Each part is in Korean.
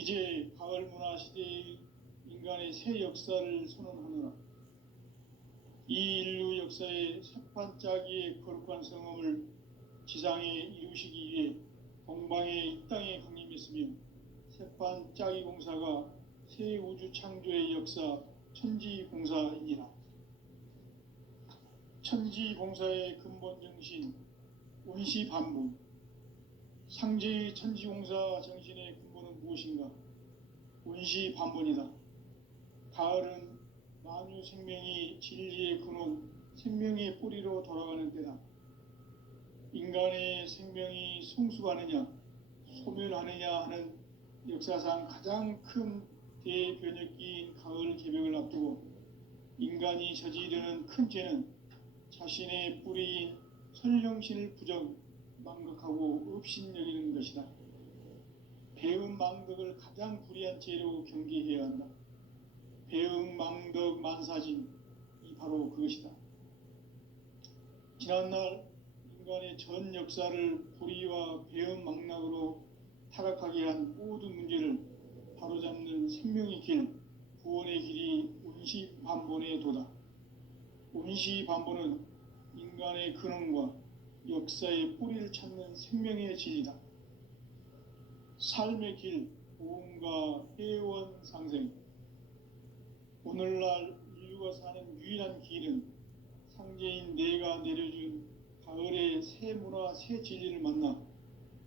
이제 가을 문화 시대의 인간의 새 역사를 선언하노라. 이 인류 역사의 새판짜기의 거룩한 성험을 지상에 이루시기 위해 동방의 이 땅에 강림했으며 새판짜기 공사가 새 우주 창조의 역사 천지봉사이니라. 천지봉사의 근본 정신 원시반분. 상제의 천지공사 정신의 근본은 무엇인가? 원시반분이다. 가을은 만유 생명이 진리의 근원, 생명의 뿌리로 돌아가는 때다. 인간의 생명이 성숙하느냐, 소멸하느냐 하는 역사상 가장 큰 대변혁기인 가을 개벽을 앞두고 인간이 저지르는 큰 죄는 자신의 뿌리인 선령신을 망극하고 업신여기는 것이다. 배음 망덕을 가장 불의한 죄로 경계해야 한다. 배음 망덕 만사진, 이 바로 그것이다. 지난날 인간의 전 역사를 불의와 배음 망락으로 타락하게 한 모든 문제를 바로잡는 생명의 길, 구원의 길이 원시반본의 도다. 원시반본은 인간의 근원과 역사의 뿌리를 찾는 생명의 진리다. 삶의 길, 보험과 회원 상생. 오늘날 인류가 사는 유일한 길은 상제인 내가 내려준 가을의 새 문화, 새 진리를 만나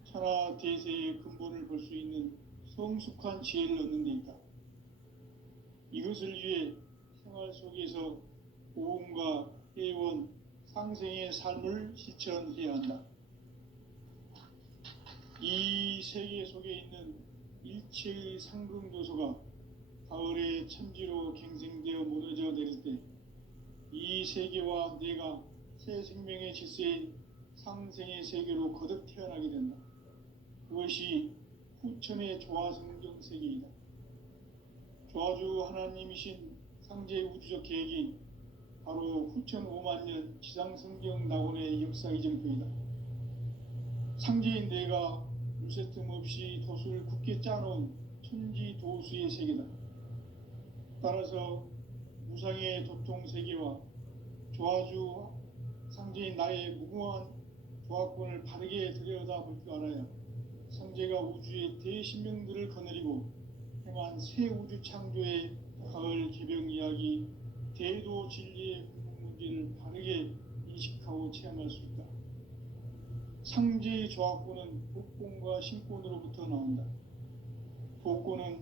천하 대세의 근본을 볼 수 있는 성숙한 지혜를 얻는 데 있다. 이것을 위해 생활 속에서 보험과 회원, 상생의 삶을 실천해야 한다. 이 세계 속에 있는 일체의 상승도소가 가을의 천지로 갱생되어 무너져 내릴 때 이 세계와 내가 새 생명의 질서인 상생의 세계로 거듭 태어나게 된다. 그것이 후천의 조화성경 세계이다. 조화주 하나님이신 상제 우주적 계획이 바로 후천 5만 년 지상성경 낙원의 역사 이정표이다. 상제인 내가 물새 틈 없이 도수를 굳게 짜놓은 천지도수의 세계다. 따라서 무상의 도통 세계와 조화주 상제인 나의 무궁한 조화권을 바르게 들여다볼 줄 알아야 상제가 우주의 대신명들을 거느리고 행한 새 우주 창조의 가을 개벽 이야기, 대도 진리의 궁극 문제를 바르게 인식하고 체험할 수 있다. 상제의 조화권은 복권과 신권으로부터 나온다. 복권은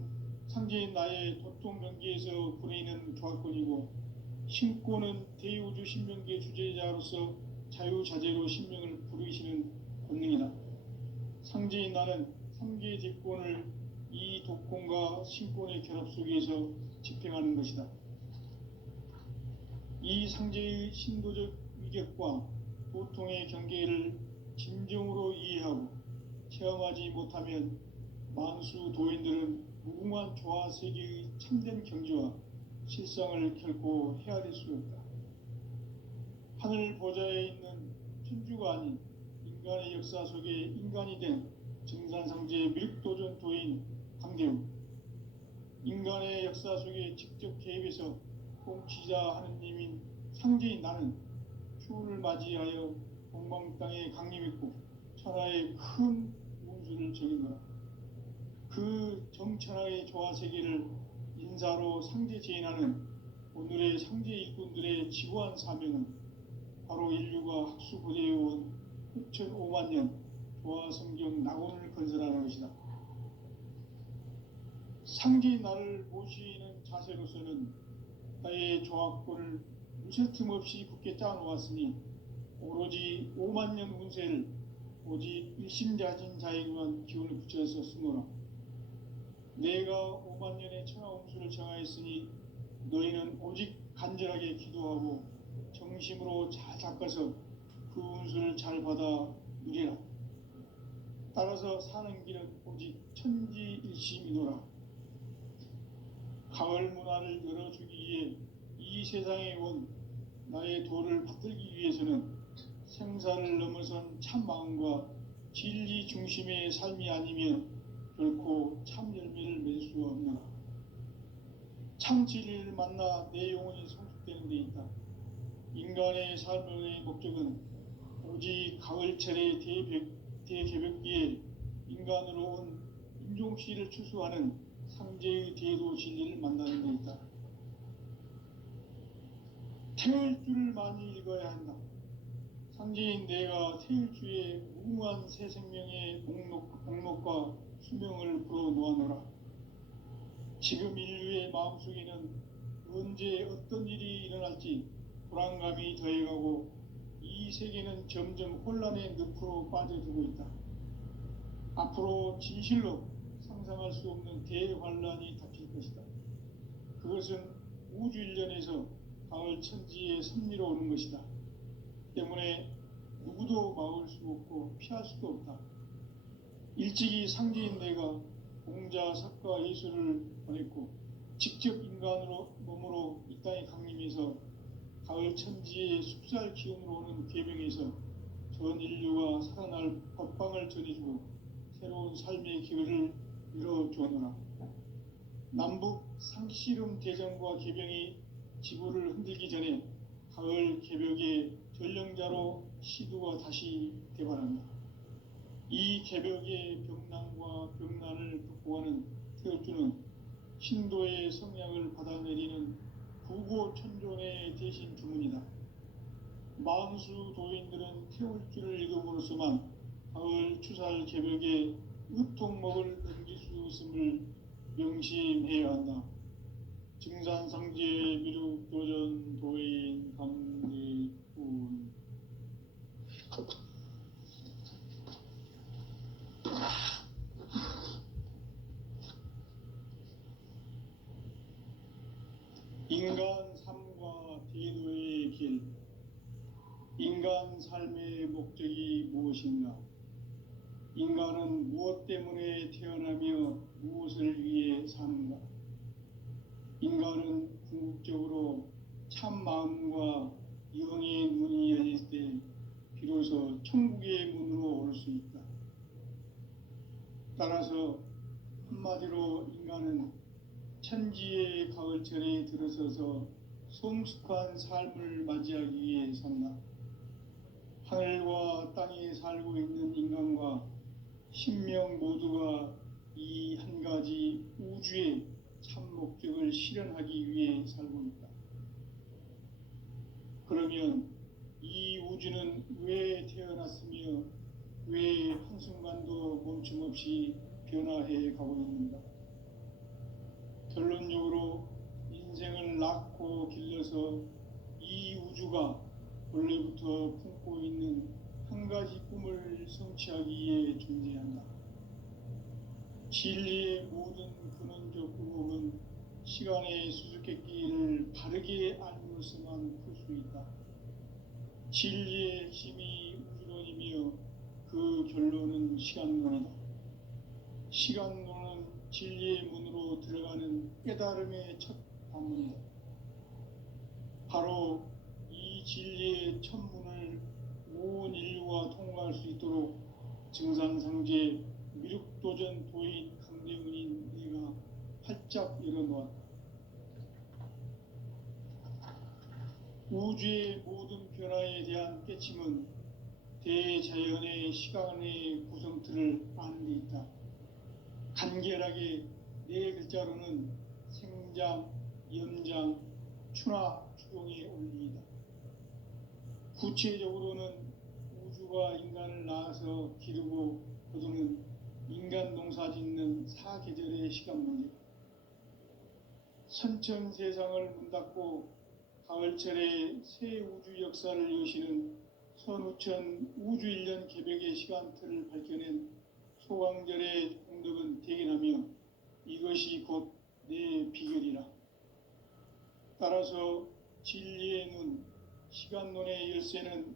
상제인 나의 도통 경계에서 부리는 조화권이고, 신권은 대우주 신명계 주제자로서 자유자재로 신명을 부르시는 권능이다. 상제인 나는 3개의 뒷권을 이 독권과 신권의 결합 속에서 집행하는 것이다. 이 상제의 신도적 위격과 보통의 경계를 진정으로 이해하고 체험하지 못하면 만수 도인들은 무궁한 조화 세계의 참된 경지와 실상을 결코 헤아릴 수 없다. 하늘 보좌에 있는 천주가 아닌 인간의 역사 속에 인간이 된 정산상제의 밀도전 도인 강대우, 인간의 역사 속에 직접 개입해서 통치자 하느님인 상제인 나는 추운을 맞이하여 동방 땅에 강림했고 천하의 큰 운수를 적인노라. 그 정천하의 조화세계를 인사로 상제 제인하는 오늘의 상제 일꾼들의 지구한 사명은 바로 인류가 학수고대해온 후천 5만 년 조화성경 낙원을 건설하는 것이다. 상제인 나를 모시는 자세로서는 나의 조화권을 무쇠 틈 없이 굳게 짜놓았으니 오로지 5만 년 운세를 오직 일심자진 자에게만 기운을 붙여서 쓰노라. 내가 5만 년의 천하운수를 정하였으니 너희는 오직 간절하게 기도하고 정심으로 잘 닦아서 그 운수를 잘 받아 누리라. 따라서 사는 길은 오직 천지일심이노라. 가을 문화를 열어주기 위해 이 세상에 온 나의 도를 받들기 위해서는 생사를 넘어선 참 마음과 진리 중심의 삶이 아니면 결코 참 열매를 맺을 수가 없노라. 참 진리를 만나 내 영혼이 성숙되는 데 있다. 인간의 삶의 목적은 오직 가을철의 대개벽기에 인간으로 온 인종씨를 추수하는 상제의 대도 진리를 만나는 데 있다. 태일주를 많이 읽어야 한다. 상제인 내가 태일주의 무궁한 새 생명의 목록과 수명을 불어놓아노라. 지금 인류의 마음속에는 언제 어떤 일이 일어날지 불안감이 더해가고 이 세계는 점점 혼란의 늪으로 빠져들고 있다. 앞으로 진실로 상상할 수 없는 대환란이 닥칠 것이다. 그것은 우주 일련에서 가을 천지의 섭리로 오는 것이다. 때문에 누구도 막을 수 없고 피할 수도 없다. 일찍이 상제인 내가 공자, 석가, 예수를 보냈고 직접 인간으로 몸으로 이 땅에 강림해서 가을 천지의 숲살 기운으로 오는 궤병에서 전 인류가 살아날 법방을 전해주고 새로운 삶의 기회를 열어주었노라. 남북 상씨름 대전과 개병이 지구를 흔들기 전에 가을 개벽의 전령자로 시두가 다시 개발한다. 이 개벽의 병난과 병난을 극복하는 태울주는 신도의 성약을 받아내리는 부고천존의 대신 주문이다. 만수 도인들은 태울주를 읽음으로써만 가을 추살 개벽의 으통목을 넘길 수 있음을 명심해야 한다. 증산상제 미륵도전 도인 감리군. 인간 삶과 대도의 길. 인간 삶의 목적이 무엇인가? 인간은 무엇 때문에 태어나며 무엇을 위해 사는가? 인간은 궁극적으로 참 마음과 영의 문이 열릴 때 비로소 천국의 문으로 올 수 있다. 따라서 한마디로 인간은 천지의 가을철에 들어서서 성숙한 삶을 맞이하기 위해 산다. 하늘과 땅에 살고 있는 인간과 신명 모두가 이 한 가지 우주의 참 목적을 실현하기 위해 살고 있다. 그러면 이 우주는 왜 태어났으며 왜 한순간도 멈춤없이 변화해 가고 있는가? 결론적으로 인생을 낳고 길러서 이 우주가 원래부터 품고 있는 한 가지 꿈을 성취하기 위해 존재한다. 진리의 모든 근원적 의혹은 시간의 수수께끼를 바르게 알므로서만 풀 수 있다. 진리의 핵심이 우주론이며 그 결론은 시간론이다. 시간론은 진리의 문으로 들어가는 깨달음의 첫 관문이다. 바로 이 진리의 첫 문을 온 인류가 통과할 수 있도록 증산상제 미륵도전 도인 강대문인 내가 활짝 열어놓았다. 우주의 모든 변화에 대한 깨침은 대자연의 시간의 구성틀을 아는 데 있다. 간결하게 네 글자로는 생장, 염장, 추나 추동의 원리이다. 구체적으로는 우주가 인간을 낳아서 기르고 거두는 인간 농사 짓는 사계절의 시간 문제. 선천 세상을 문 닫고 가을철에 새 우주 역사를 여시는 선우천 우주일년 개벽의 시간틀을 밝혀낸 소강절의 공덕은 대견하며 이것이 곧 내 비결이라. 따라서 진리의 눈, 시간론의 열쇠는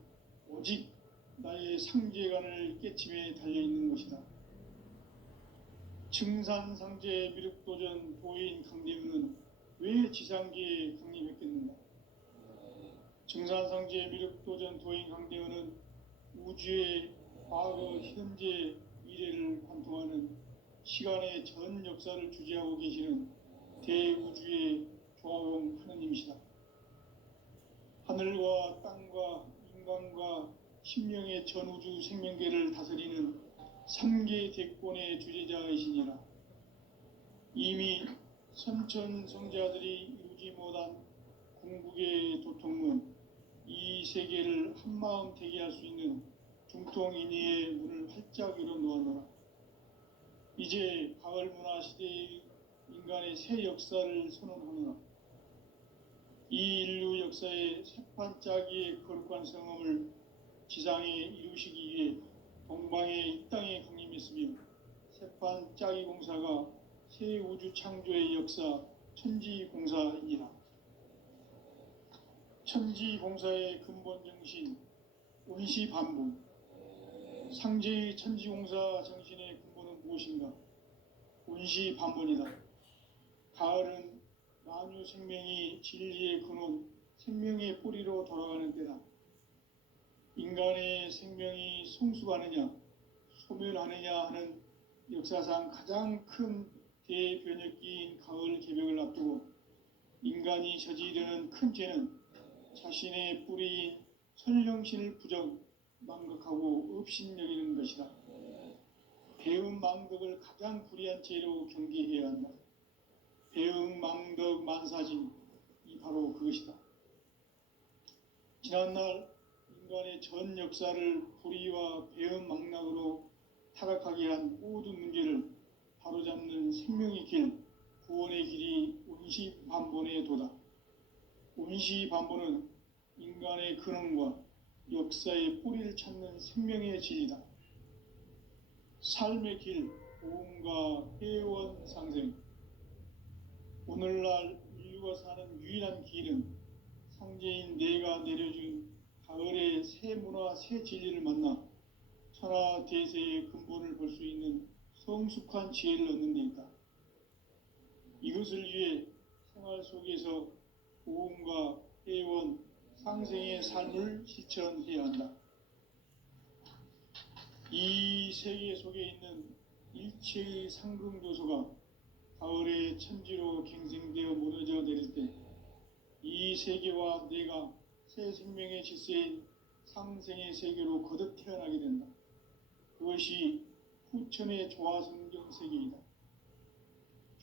오직 나의 상제관을 깨침에 달려있는 것이다. 증산상제 미륵도전 도인 강대문은 왜 지상계에 강림했겠는가? 증산상제 미륵도전 도인 강대문은 우주의 과거, 현재, 미래를 관통하는 시간의 전 역사를 주재하고 계시는 대우주의 조화용 하느님이시다. 하늘과 땅과 인간과 신명의 전우주 생명계를 다스리는 삼계 대권의 주재자이시니라. 이미 선천성자들이 이루지 못한 궁극의 도통은 이 세계를 한마음 되게 할 수 있는 중통인의의 문을 활짝 열어 놓았노라. 이제 가을 문화 시대의 인간의 새 역사를 선언하노라. 이 인류 역사의 새판짜기의 거룩한 성함을 지상에 이루시기 위해 동방의 이 땅에 강림했으며 새판짜기 공사가 새 우주 창조의 역사 천지공사이니라. 천지공사의 근본 정신 원시반복. 상제의 천지공사 정신의 근본은 무엇인가? 원시반복이다. 가을은 만유 생명이 진리의 근원, 생명의 뿌리로 돌아가는 때다. 인간의 생명이 성숙하느냐, 소멸하느냐 하는 역사상 가장 큰 대변혁기인 가을 개벽을 앞두고 인간이 저지르는 큰 죄는 자신의 뿌리인 선령신을 부정, 망각하고 업신여기는 것이다. 배음 망덕을 가장 불의한 죄로 경계해야 한다. 배음 망덕 만사진이 바로 그것이다. 지난날 인간의 전 역사를 불의와 배음 망락으로 타락하게 한 모든 문제를 바로잡는 생명의 길, 구원의 길이 원시반본의 도다. 원시반본은 인간의 근원과 역사의 뿌리를 찾는 생명의 진리다. 삶의 길, 보험과 회원 상생. 오늘날 인류가 사는 유일한 길은 상제인 내가 내려준 가을의 새 문화, 새 진리를 만나 천하 대세의 근본을 볼 수 있는 성숙한 지혜를 얻는 데 있다. 이것을 위해 생활 속에서 보험과 회원, 상생의 삶을 실천해야 한다. 이 세계 속에 있는 일체의 상금 요소가 가을의 천지로 갱생되어 무너져 내릴 때 이 세계와 내가 새 생명의 질서인 상생의 세계로 거듭 태어나게 된다. 그것이 후천의 조화성경 세계이다.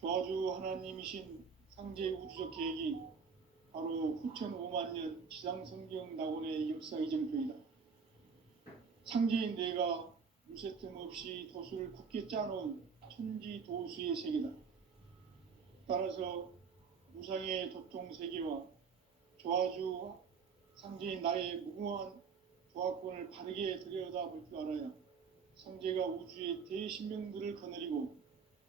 조화주 하나님이신 상제 우주적 계획이 바로 후천 5만 년 지상성경 낙원의 역사 이정표이다. 상제인 내가 무쇠 틈 없이 도수를 굳게 짜놓은 천지 도수의 세계다. 따라서 무상의 도통 세계와 조화주 상제인 나의 무궁한 조화권을 바르게 들여다볼 줄 알아야 상제가 우주의 대신명들을 거느리고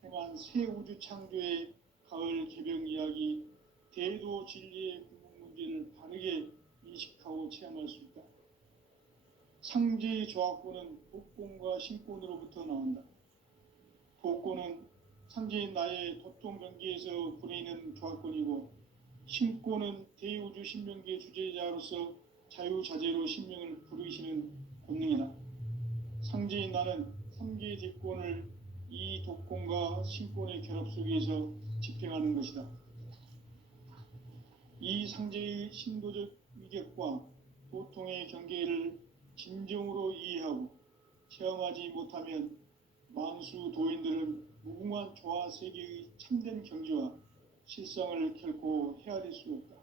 행한 새 우주 창조의 가을 개벽 이야기, 대도 진리의 궁극 문제를 바르게 인식하고 체험할 수 있다. 상제의 조화권은 복권과 신권으로부터 나온다. 복권은 상제인 나의 도통 경계에서 부리는 조화권이고, 신권은 대우주 신명계 주제자로서 자유자재로 신명을 부르시는 권능이다. 상제인 나는 3개의 대권을 이 독권과 신권의 결합 속에서 집행하는 것이다. 이 상제의 신도적 위격과 도통의 경계를 진정으로 이해하고 체험하지 못하면 만수 도인들은 무궁한 조화 세계의 참된 경지와 실상을 결코 헤아릴 수 없다.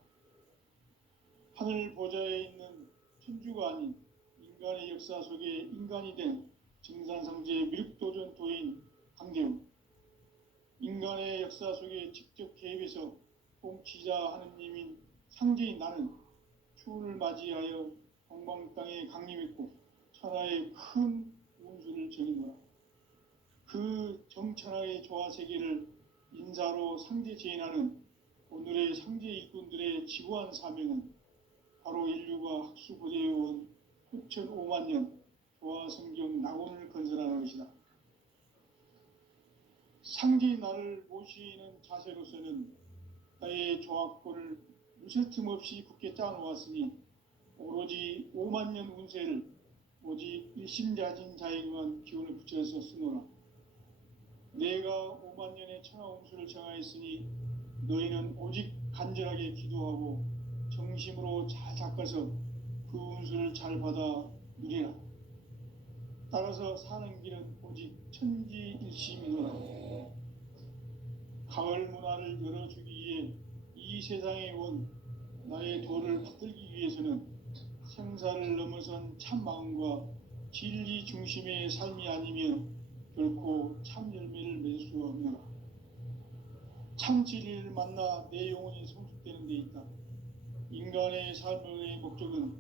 하늘 보좌에 있는 천주가 아닌 인간의 역사 속에 인간이 된 증산상제 미륵도전 도인 강대우, 인간의 역사 속에 직접 개입해서 통치자 하느님인 상제인 나는 추운을 맞이하여 동방 땅에 강림했고 천하의 큰 운수를 정인노라. 그 정천하의 조화세계를 인사로 상제 제인하는 오늘의 상제 일꾼들의 지구한 사명은 바로 인류가 학수고대해온 후천 5만 년 조화성경 낙원을 건설하는 것이다. 상제인 나를 모시는 자세로서는 나의 조화권을 무쇠 틈 없이 굳게 짜놓았으니 오로지 5만 년 운세를 오직 일심자진 자에게만 기운을 붙여서 쓰노라. 내가 5만 년의 천하홍수를 정하였으니 너희는 오직 간절하게 기도하고 정심으로 잘 닦아서 그 운수를 잘 받아 누리라. 따라서 사는 길은 오직 천지일심이노라. 가을 문화를 열어주기 위해 이 세상에 온 나의 도를 받들기 위해서는 생사를 넘어선 참 마음과 진리 중심의 삶이 아니면 결코 참 열매를 맺을 수가 없노라. 참 진리를 만나 내 영혼이 성숙되는 데 있다. 인간의 삶의 목적은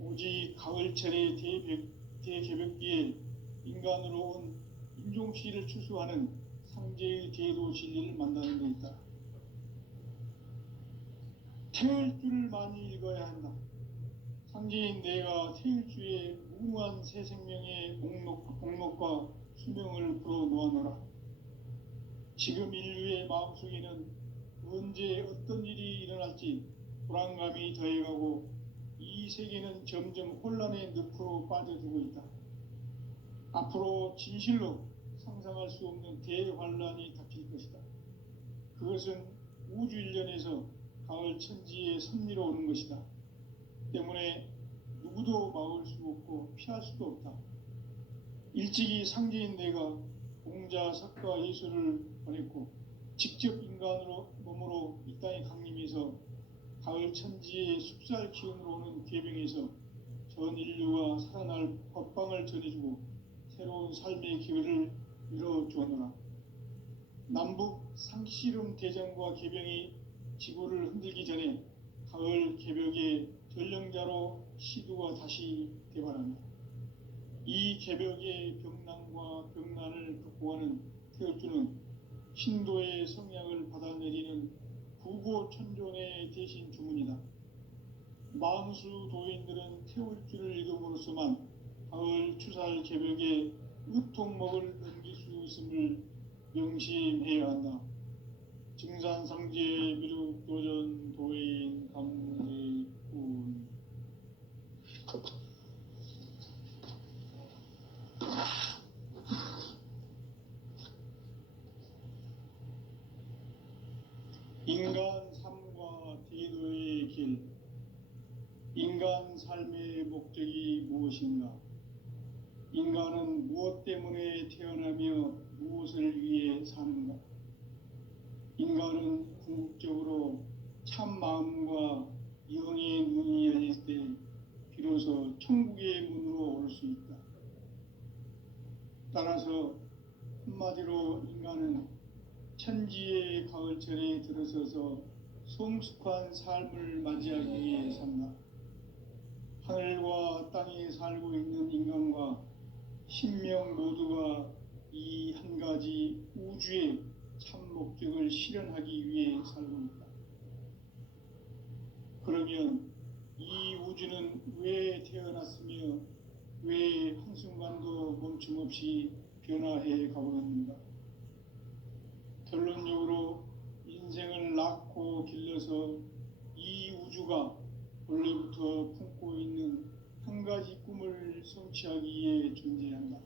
오직 가을철의 대개벽기에 인간으로 온 인종시를 추수하는 상제의 대도 진리를 만나는 데 있다. 태일주를 많이 읽어야 한다. 상제인 내가 태일주의 무궁한 새 생명의 목록과 수명을 풀어놓아노라. 지금 인류의 마음속에는 언제 어떤 일이 일어날지 불안감이 더해가고 이 세계는 점점 혼란의 늪으로 빠져들고 있다. 앞으로 진실로 상상할 수 없는 대환란이 닥칠 것이다. 그것은 우주 일련에서 가을 천지의 섭리로 오는 것이다. 때문에 누구도 막을 수 없고 피할 수도 없다. 일찍이 상제인 내가 공자, 석가, 예수를 보냈고 직접 인간으로 몸으로 이 땅에 강림해서 가을 천지의 숙살 기운으로 오는 계병에서 전 인류가 살아날 법방을 전해주고 새로운 삶의 기회를 열어주었노라. 남북 상씨름 대전과 계병이 지구를 흔들기 전에 가을 개벽의 전령자로 시두가 다시 대발한다. 이 개벽의 병난과 병난을 극복하는 태울주는 신도의 성약을 받아내리는 부고천존의 대신 주문이다. 만수 도인들은 태울주를 읽음으로써만 가을 추살 개벽의 으통목을 넘길 수 있음을 명심해야 한다. 증산상제 미륵도전 도인 감대군. 인간 삶과 대도의 길. 인간 삶의 목적이 무엇인가? 인간은 무엇 때문에 태어나며 무엇을 위해 사는가? 인간은 궁극적으로 참 마음과 영의 문이 열릴 때 비로소 천국의 문으로 올 수 있다. 따라서 한마디로 인간은 천지의 가을철에 들어서서 성숙한 삶을 맞이하기 위해 산다. 하늘과 땅에 살고 있는 인간과 신명 모두가 이 한 가지 우주의 참 목적을 실현하기 위해 살고 있다. 그러면 이 우주는 왜 태어났으며 왜 한순간도 멈춤없이 변화해 가고 있는가? 결론적으로 인생을 낳고 길러서 이 우주가 원래부터 품고 있는 한 가지 꿈을 성취하기 위해 존재한다.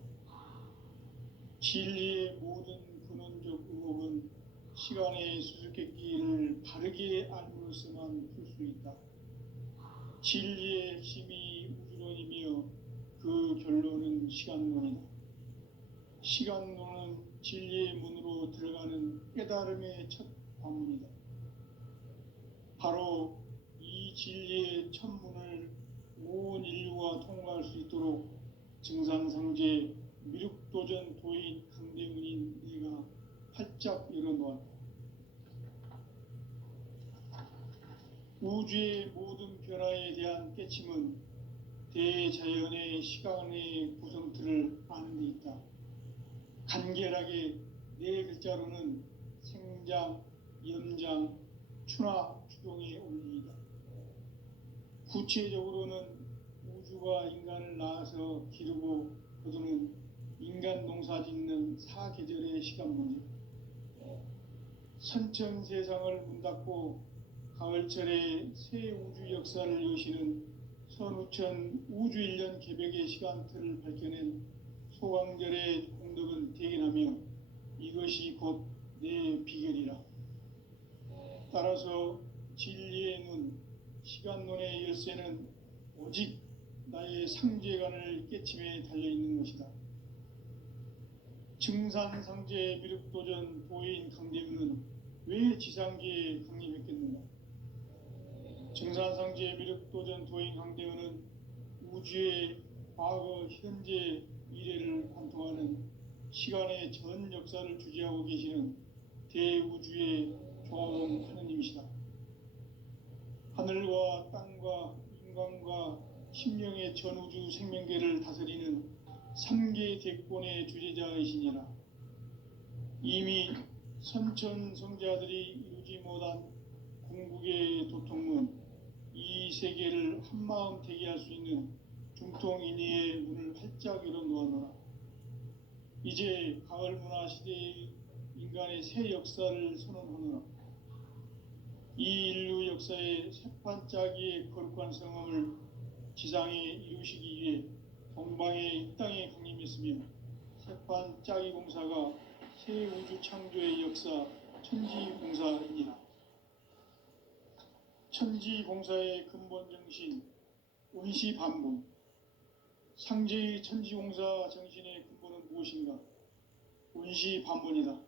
진리의 모든 근원적 의혹은 시간의 수수께끼를 바르게 알므로서만 풀 수 있다. 진리의 핵심이 우주론이며 그 결론은 시간론이다. 시간론은 진리의 문으로 들어가는 깨달음의 첫 관문이다. 바로 이 진리의 첫 문을 온 인류가 통과할 수 있도록 증산상제 미륵도전 도인 강대문인 내가 활짝 열어놓았다. 우주의 모든 변화에 대한 깨침은 대자연의 시간의 구성틀을 아는 데 있다. 간결하게 네 글자로는 생장, 염장, 추나 추동의 원리이다. 구체적으로는 우주가 인간을 낳아서 기르고 거두는 인간 농사 짓는 사계절의 시간 문제. 선천 세상을 문 닫고 가을철에 새 우주 역사를 여시는 선우천 우주 1년 개벽의 시간틀을 밝혀낸 소강절의 공덕은 대견하며 이것이 곧 내 비결이라. 따라서 진리의 눈, 시간론의 열쇠는 오직 나의 상제관을 깨침에 달려있는 것이다. 증산상제 미륵도전 도인 강대문은 왜 지상계에 강림했겠는가? 증산상제 미륵도전 도인 강대문은 우주의 과거, 현재, 미래를 관통하는 시간의 전 역사를 주재하고 계시는 대우주의 조화로운 하느님이시다. 하늘과 땅과 인간과 심령의 전우주 생명계를 다스리는 3계 대권의 주재자이시니라. 이미 선천성자들이 이루지 못한 궁극의 도통문, 이 세계를 한마음 되게 할 수 있는 중통인의의 문을 활짝 열어놓았노라. 이제 가을 문화 시대의 인간의 새 역사를 선언하노라. 이 인류 역사의 새판짜기의 거룩한 성함을 지상에 이루시기 위해 동방의 이 땅에 강림했으며, 새판짜기 공사가 새 우주 창조의 역사 천지공사이니라. 천지공사의 근본 정신, 운시반분. 상제의 천지공사 정신의 근본은 무엇인가? 운시반분이다.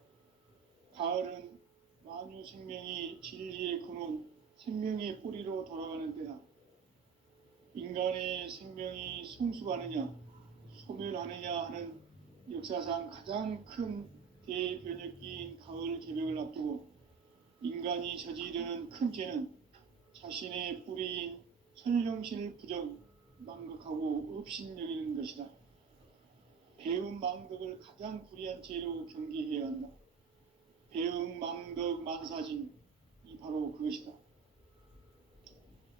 가을은 만유 생명이 진리의 근원, 생명의 뿌리로 돌아가는 때다. 인간의 생명이 성숙하느냐, 소멸하느냐 하는 역사상 가장 큰 대변혁기인 가을 개벽을 앞두고 인간이 저지르는 큰 죄는 자신의 뿌리인 선령신을 부정, 망극하고 업신여기는 것이다. 배음 망덕을 가장 불의한 죄로 경계해야 한다. 배음 망덕 만사진, 이 바로 그것이다.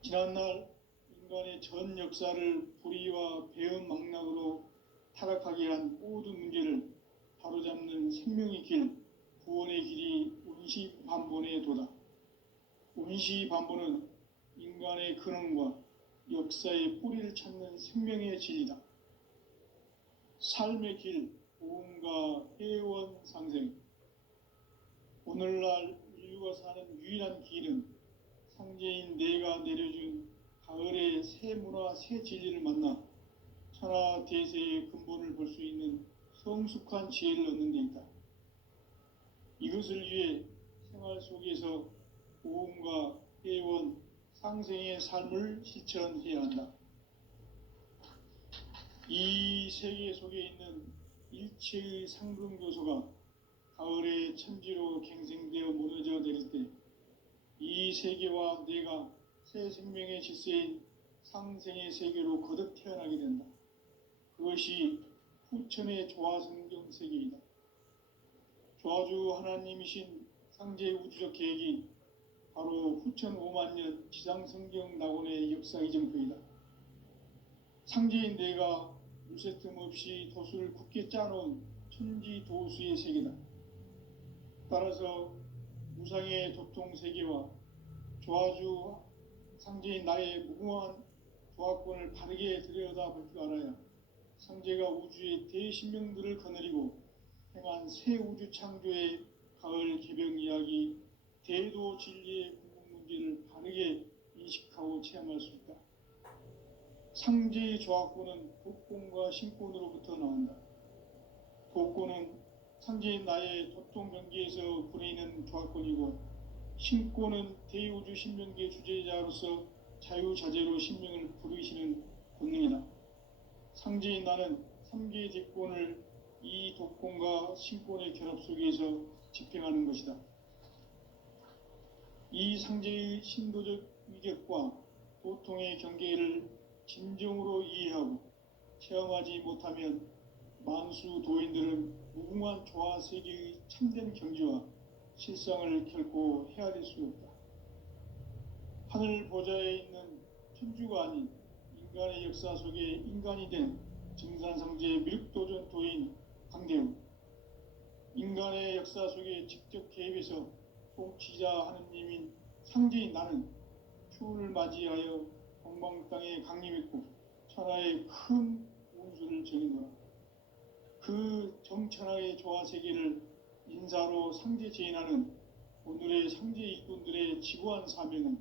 지난날 인간의 전 역사를 불의와 배음 망락으로 타락하게 한 모든 문제를 바로잡는 생명의 길, 구원의 길이 운시반본의 도다. 운시반본은 인간의 근원과 역사의 뿌리를 찾는 생명의 진리다. 삶의 길, 보험과 회원 상생. 오늘날 인류가 사는 유일한 길은 상제인 내가 내려준 가을의 새 문화, 새 진리를 만나 천하 대세의 근본을 볼 수 있는 성숙한 지혜를 얻는 데 있다. 이것을 위해 생활 속에서 보험과 회원, 상생의 삶을 실천해야 한다. 이 세계 속에 있는 일체의 상근교소가 가을의 천지로 갱생되어 무너져 내릴 때 이 세계와 내가 새 생명의 질서인 상생의 세계로 거듭 태어나게 된다. 그것이 후천의 조화성경 세계이다. 조화주 하나님이신 상제 우주적 계획이 바로 후천 5만년 지상성경 낙원의 역사 이정표이다. 상제인 내가 물새 틈 없이 도수를 굳게 짜놓은 천지도수의 세계다. 따라서 무상의 도통세계와 조화주 상제인 나의 무궁한 조화권을 바르게 들여다볼 줄 알아야 상제가 우주의 대신명들을 거느리고 행한 새 우주 창조의 가을 개벽 이야기, 대도 진리의 궁극 문제를 바르게 인식하고 체험할 수 있다. 상제의 조화권은 독권과 신권으로부터 나온다. 독권은 상제인 나의 도통 경계에서 부리는 조화권이고, 신권은 대우주 신명계 주제자로서 자유자재로 신명을 부르시는 본능이다. 상제인 나는 3개의 대권을 이 독권과 신권의 결합 속에서 집행하는 것이다. 이 상제의 신도적 위격과 도통의 경계를 진정으로 이해하고 체험하지 못하면 만수 도인들은 무궁한 조화 세계의 참된 경지와 실상을 결코 헤아릴 수 없다. 하늘 보좌에 있는 천주가 아닌 인간의 역사 속에 인간이 된 증산상제 미륵도전 도인 강대우. 인간의 역사 속에 직접 개입해서 통치자 하느님인 상제인 나는 추운을 맞이하여 동방 땅에 강림했고 천하의 큰 운수를 정해놓아 그 정천하의 조화 세계를 인사로 상제 제인하는 오늘의 상제 일꾼들의 지구한 사명은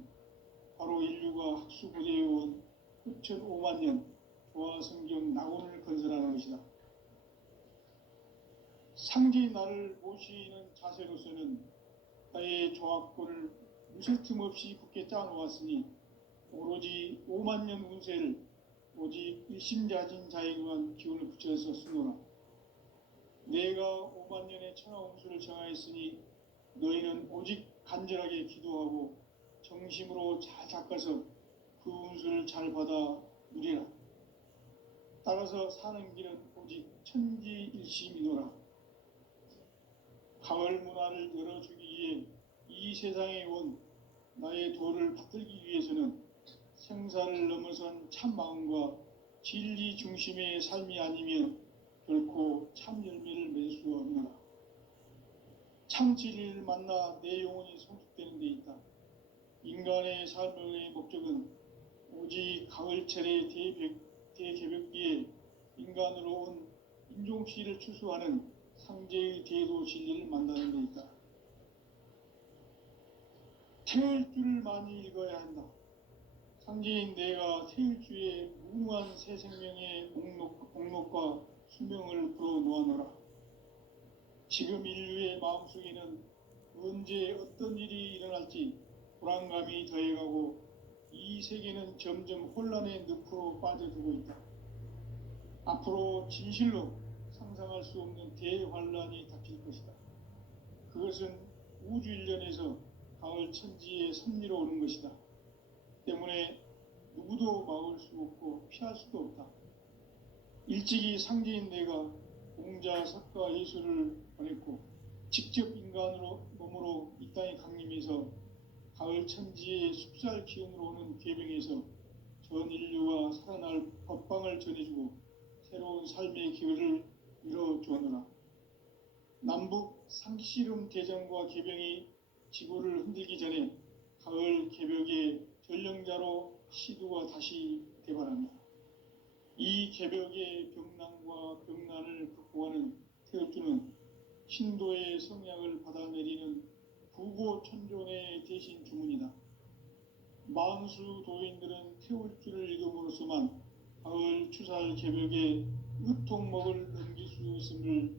바로 인류가 학수고대에 온 9,500만 년 조화성경 낙원을 건설하는 것이다. 상제의 나를 모시는 자세로서는 나의 조합권을 무쇠틈 없이 굳게 짜놓았으니 오로지 5만 년 운세를 오직 일심자진 자에게만 기운을 붙여서 쓰노라. 내가 5만 년의 천하 운수를 정하였으니 너희는 오직 간절하게 기도하고 정심으로 잘 닦아서 그 운수를 잘 받아 누리라. 따라서 사는 길은 오직 천지일심이노라. 가을 문화를 열어주기 위해 이 세상에 온 나의 도를 받들기 위해서는 생사를 넘어선 참 마음과 진리 중심의 삶이 아니면 결코 참 열매를 맺을 수 없노라. 참 진리를 만나 내 영혼이 성숙되는 데 있다. 인간의 삶의 목적은 오직 가을철의 대개벽기에 인간으로 온 인종시를 추수하는 상제의 대도 진리를 만나는 데 있다. 태을 줄을 많이 읽어야 한다. 상제인 내가 태일주의 무궁한 새 생명의 목록과 수명을 불어놓아노라. 지금 인류의 마음속에는 언제 어떤 일이 일어날지 불안감이 더해가고 이 세계는 점점 혼란의 늪으로 빠져들고 있다. 앞으로 진실로 상상할 수 없는 대환란이 닥칠 것이다. 그것은 우주 일련에서 가을 천지의 섭리로 오는 것이다. 때문에 누구도 막을 수 없고 피할 수도 없다. 일찍이 상제인 내가 공자, 석가, 예수를 보냈고 직접 인간으로 몸으로 이 땅에 강림해서 가을 천지의 숲살 기운으로 오는 계병에서 전 인류가 살아날 법방을 전해주고 새로운 삶의 기회를 이뤄주었노라. 남북 상씨름 대전과 계병이 지구를 흔들기 전에 가을 개벽의 전령자로 시두가 다시 대발합니다. 이 개벽의 병난과 병난을 극복하는 태울주는 신도의 성량을 받아내리는 부고천존의 대신 주문이다. 만수 도인들은 태울주를 읽음으로써만 가을 추살 개벽의 의통목을 넘길 수 있음을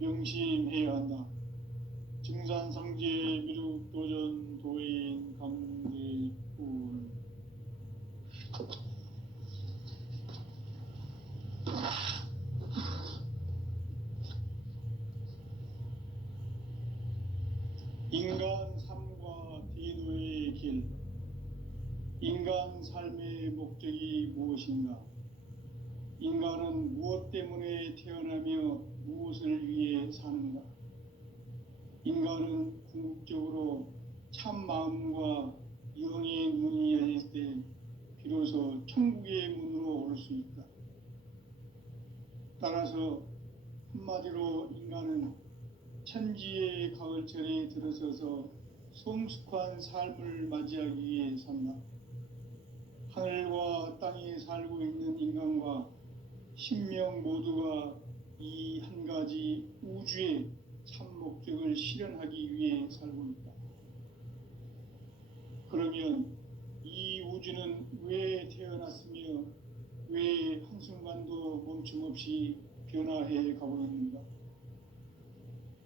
명심해야 한다. 증산상제 미륵도전 도인 강제군. 인간 삶과 대도의 길. 인간 삶의 목적이 무엇인가? 인간은 무엇 때문에 태어나며 무엇을 위해 사는가? 인간은 궁극적으로 참 마음과 영의 문이 열릴 때 비로소 천국의 문으로 올 수 있다. 따라서 한마디로 인간은 천지의 가을철에 들어서서 성숙한 삶을 맞이하기 위해 산다. 하늘과 땅에 살고 있는 인간과 신명 모두가 이 한 가지 우주의 참 목적을 실현하기 위해 살고 있다. 그러면 이 우주는 왜 태어났으며 왜 한순간도 멈춤없이 변화해 가고 있는가?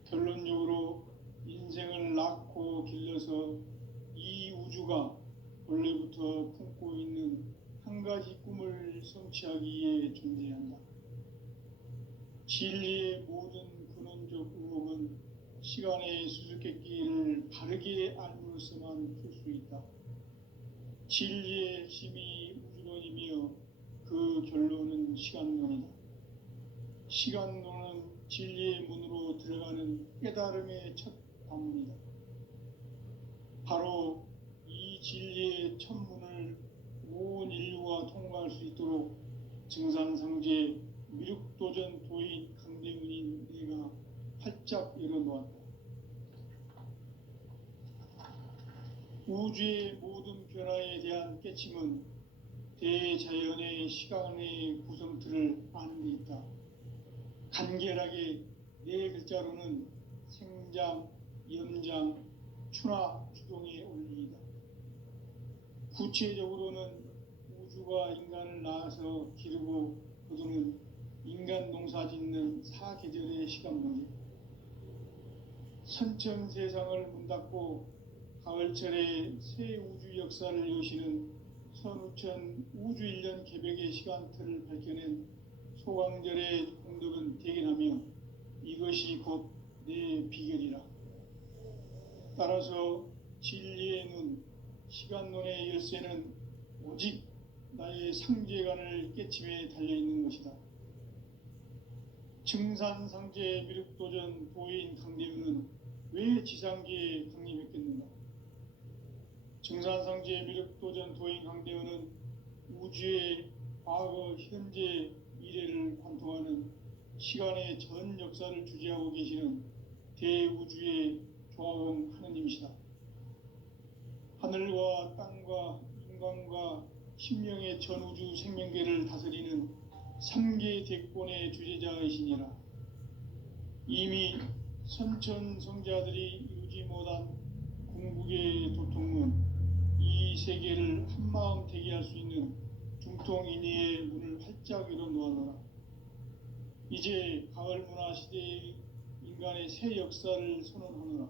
결론적으로 인생을 낳고 길러서 이 우주가 원래부터 품고 있는 한 가지 꿈을 성취하기 위해 존재한다. 진리의 모든 근원적 의혹은 시간의 수수께끼를 바르게 알므로서만 풀 수 있다. 진리의 핵심이 우주론이며 그 결론은 시간론이다. 시간론은 진리의 문으로 들어가는 깨달음의 첫 관문이다. 바로 이 진리의 첫 문을 온 인류가 통과할 수 있도록 증산상제 미륵도전 도인 강대문인 내가 활짝 열어놓았다. 우주의 모든 변화에 대한 깨침은 대자연의 시간의 구성틀을 아는 데 있다. 간결하게 네 글자로는 생장, 염장, 추나 주동에 올리이다. 구체적으로는 우주가 인간을 낳아서 기르고 거두는 인간 농사 짓는 사계절의 시간문제, 선천 세상을 문 닫고 가을철에 새 우주 역사를 여시는 선우천 우주 1년 개벽의 시간틀을 밝혀낸 소강절의 공덕은 대견하며 이것이 곧 내 비결이라. 따라서 진리의 눈, 시간론의 열쇠는 오직 나의 상제관을 깨침에 달려있는 것이다. 증산상제 미륵도전 도인 강대문은 왜 지상계에 강림했겠는가? 증산상제 미륵도전 도인 강대문은 우주의 과거, 현재, 미래를 관통하는 시간의 전 역사를 주재하고 계시는 대우주의 조화원 하느님이시다. 하늘과 땅과 인간과 신명의 전우주 생명계를 다스리는 3계 대권의 주제자이시니라. 이미 선천성자들이 이루지 못한 궁극의 도통은 이 세계를 한마음 되게 할 수 있는 중통인의의 문을 활짝 열어놓았노라. 이제 가을 문화 시대의 인간의 새 역사를 선언하노라.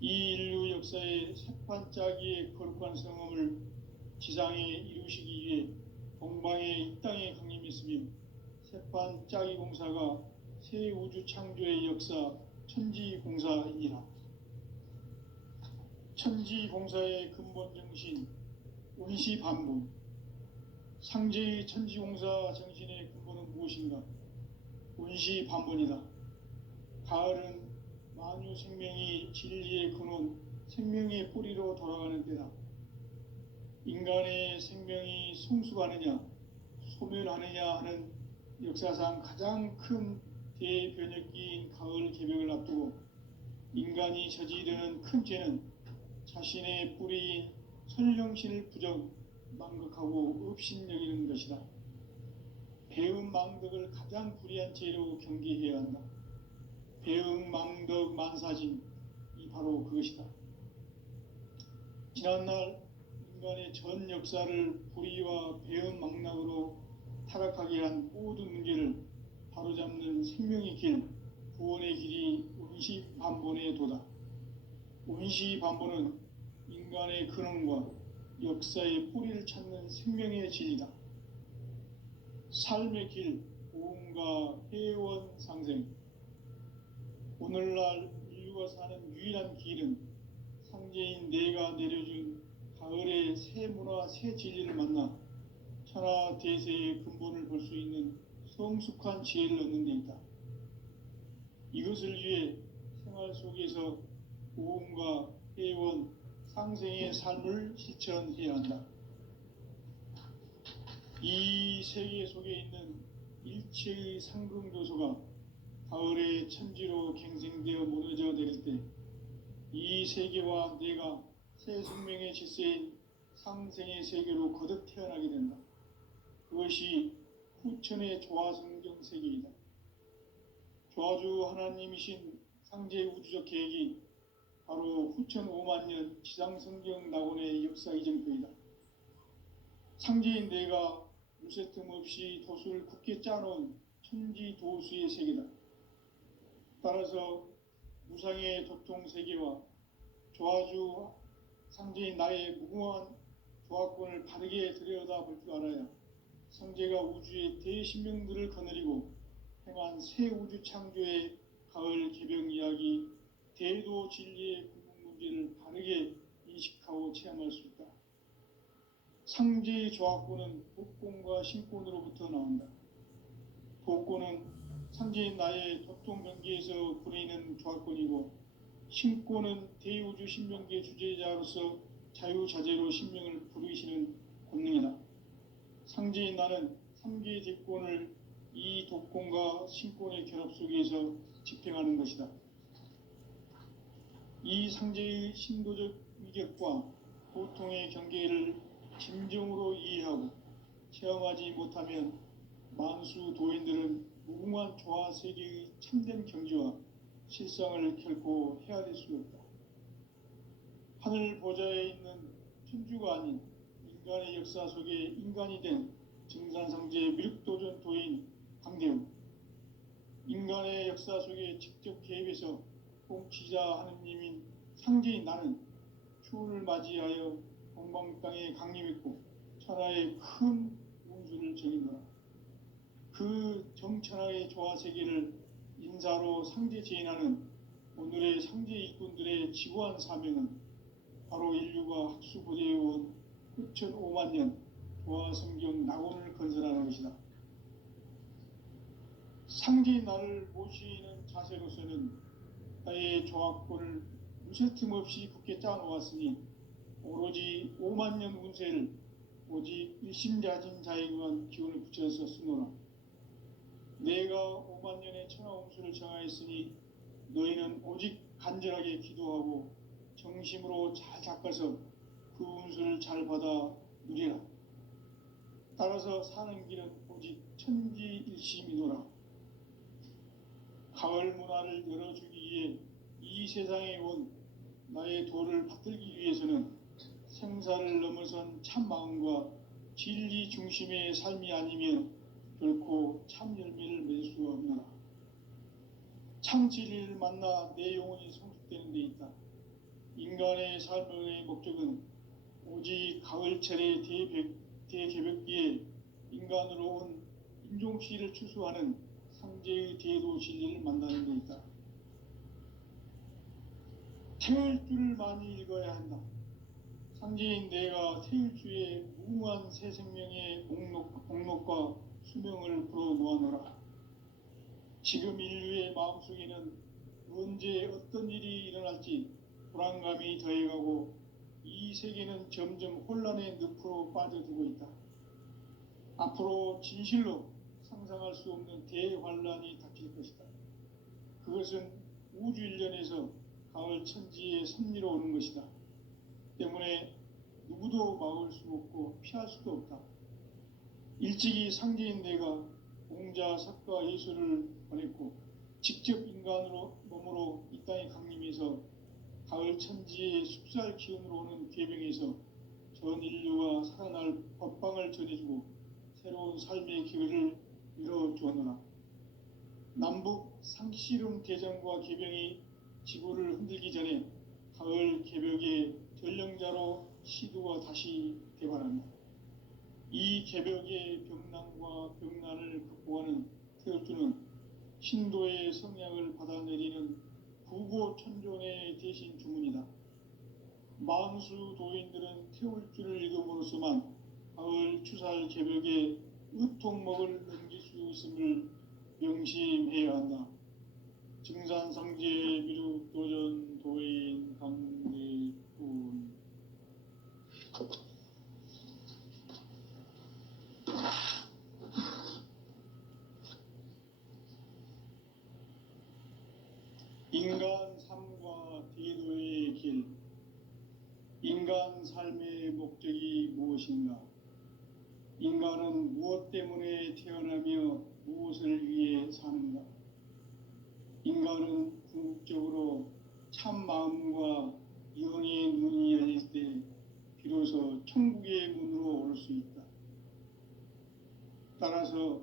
이 인류 역사의 새판짜기의 거룩한 성험을 지상에 이루시기 위해 동방의 이 땅에 강림했으며 새판짜기 공사가 새 우주 창조의 역사 천지공사이니라. 천지공사의 근본 정신 운시반분, 상제의 천지공사 정신의 근본은 무엇인가? 운시반분이다. 가을은 만유 생명이 진리의 근원, 생명의 뿌리로 돌아가는 때다. 인간의 생명이 성숙하느냐, 소멸하느냐 하는 역사상 가장 큰 대변혁기인 가을 개벽을 앞두고 인간이 저지르는 큰 죄는 자신의 뿌리인 선령신을 부정, 망극하고 업신여기는 것이다. 배음 망덕을 가장 불의한 죄로 경계해야 한다. 배음 망덕 만사진이 바로 그것이다. 지난날 인간의 전 역사를 불의와 배음 망락으로 타락하게 한 모든 문제를 바로잡는 생명의 길, 구원의 길이 운시반본의 도다. 운시반본은 인간의 근원과 역사의 뿌리를 찾는 생명의 진리다. 삶의 길, 고음과 회원 상생. 오늘날 인류가 사는 유일한 길은 상제인 내가 내려준 가을의 새 문화, 새 진리를 만나 천하 대세의 근본을 볼 수 있는 성숙한 지혜를 얻는 데 있다. 이것을 위해 생활 속에서 고음과 회원, 상생의 삶을 실천해야 한다. 이 세계 속에 있는 일체의 상승조소가 가을의 천지로 갱생되어 무너져 내릴 때 이 세계와 내가 새 생명의 질서인 상생의 세계로 거듭 태어나게 된다. 그것이 후천의 조화성경 세계이다. 조화주 하나님이신 상제 우주적 계획이 바로 후천 5만 년 지상성경 낙원의 역사 이정표이다. 상제인 내가 물새 틈 없이 도수를 굳게 짜놓은 천지 도수의 세계다. 따라서 무상의 도통 세계와 조화주 상제인 나의 무궁한 조화권을 바르게 들여다볼 줄 알아야 상제가 우주의 대신명들을 거느리고 행한 새 우주 창조의 가을 개벽 이야기, 대도 진리의 궁극 문제를 바르게 인식하고 체험할 수 있다. 상제의 조화권은 복권과 신권으로부터 나온다. 복권은 상제인 나의 도통 경계에서 부리는 조화권이고, 신권은 대우주 신명계 주제자로서 자유자재로 신명을 부르시는 권능이다. 상제인 나는 3계 대권을 이 독권과 신권의 결합 속에서 집행하는 것이다. 이 상제의 신도적 위격과 보통의 경계를 진정으로 이해하고 체험하지 못하면 만수 도인들은 무궁한 조화 세계의 참된 경지와 실상을 결코 헤아릴 수 없다. 하늘 보좌에 있는 천주가 아닌 인간의 역사 속에 인간이 된 증산상제 미륵도전 도인 강대웅, 인간의 역사 속에 직접 개입해서 통치자 하느님인 상제인 나는 추운을 맞이하여 동방 땅에 강림했고 천하의 큰 운수를 정인노라. 그 정천하의 조화 세계를 인사로 상제 제인하는 오늘의 상제 일꾼들의 지구한 사명은 바로 인류가 학수고대해온 끝천 5만 년 조화 성경 낙원을 건설하는 것이다. 상제인 나를 모시는 자세로서는 나의 조합권을 무쇠틈 없이 굳게 짜놓았으니 오로지 5만 년 운세를 오직 일심자진 자에게만 기운을 붙여서 쓰노라. 내가 5만 년의 천하운수를 정하였으니 너희는 오직 간절하게 기도하고 정심으로 잘 닦아서 그 운수를 잘 받아 누리라. 따라서 사는 길은 오직 천지일심이노라. 가을 문화를 열어주기 위해 이 세상에 온 나의 도를 받들기 위해서는 생사를 넘어선 참 마음과 진리 중심의 삶이 아니면 결코 참 열매를 맺을 수 없노라. 참 진리를 만나 내 영혼이 성숙되는 데 있다. 인간의 삶의 목적은 오직 가을철의 대개벽기에 인간으로 온 인종시를 추수하는 상제의 대도 진리를 만나는 데 있다. 태을 줄을 많이 읽어야 한다. 상제인 내가 태일주의 무궁한 새 생명의 목록과 수명을 불어놓아노라. 지금 인류의 마음속에는 언제 어떤 일이 일어날지 불안감이 더해가고 이 세계는 점점 혼란의 늪으로 빠져들고 있다. 앞으로 진실로 상상할 수 없는 대환란이 닥칠 것이다. 그것은 우주 일련에서 가을 천지의 섭리로 오는 것이다. 때문에 누구도 막을 수 없고 피할 수도 없다. 일찍이 상제인 내가 공자, 석가, 예수를 보냈고 직접 인간으로 몸으로 이 땅에 강림해서 가을 천지의 숲살 기운으로 오는 계명에서 전 인류가 살아날 법방을 전해주고 새로운 삶의 기회를 이뤄주었노라. 남북 상씨름 대전과 계병이 지구를 흔들기 전에 가을 개벽의 전령자로 시두가 다시 개발한다. 이 개벽의 병난과 병난을 극복하는 태울주는 신도의 성향을 받아내리는 구고천존의 대신 주문이다. 만수 도인들은 태울주를 읽음으로써만 가을 추살 개벽의 의통목을 넘길 수 있음을 명심해야 한다. 증산상제 미륵도전 도인 강대훈. 인간 삶과 대도의 길. 인간 삶의 목적이 무엇인가? 인간은 무엇 때문에 태어나며 무엇을 위해 사는가? 인간은 궁극적으로 참 마음과 영의 눈이 열릴 때 비로소 천국의 문으로 올 수 있다. 따라서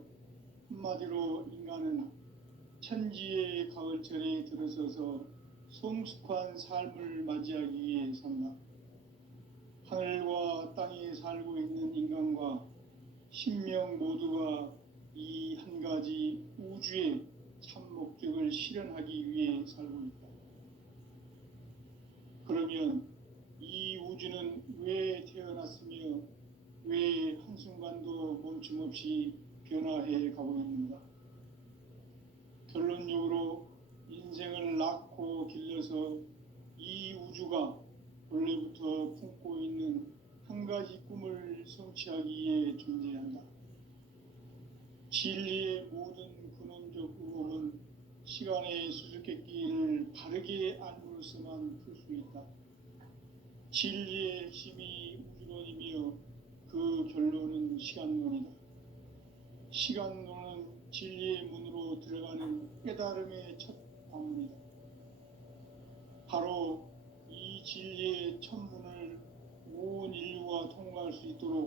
한마디로 인간은 천지의 가을철에 들어서서 성숙한 삶을 맞이하기 위해 산다. 하늘과 땅에 살고 있는 인간과 신명 모두가 이 한 가지 우주의 참 목적을 실현하기 위해 살고 있다. 그러면 이 우주는 왜 태어났으며 왜 한순간도 멈춤없이 변화해 가고 있는가? 결론적으로 인생을 낳고 길러서 이 우주가 원래부터 품고 있는 한 가지 꿈을 성취하기 위해 존재한다. 진리의 모든 근원적 의혹은 시간의 수수께끼를 바르게 알므로서만 풀 수 있다. 진리의 핵심이 우주론이며 그 결론은 시간론이다. 시간론은 진리의 문으로 들어가는 깨달음의 첫 관문이다. 바로 이 진리의 천문을 온 인류가 통과할 수 있도록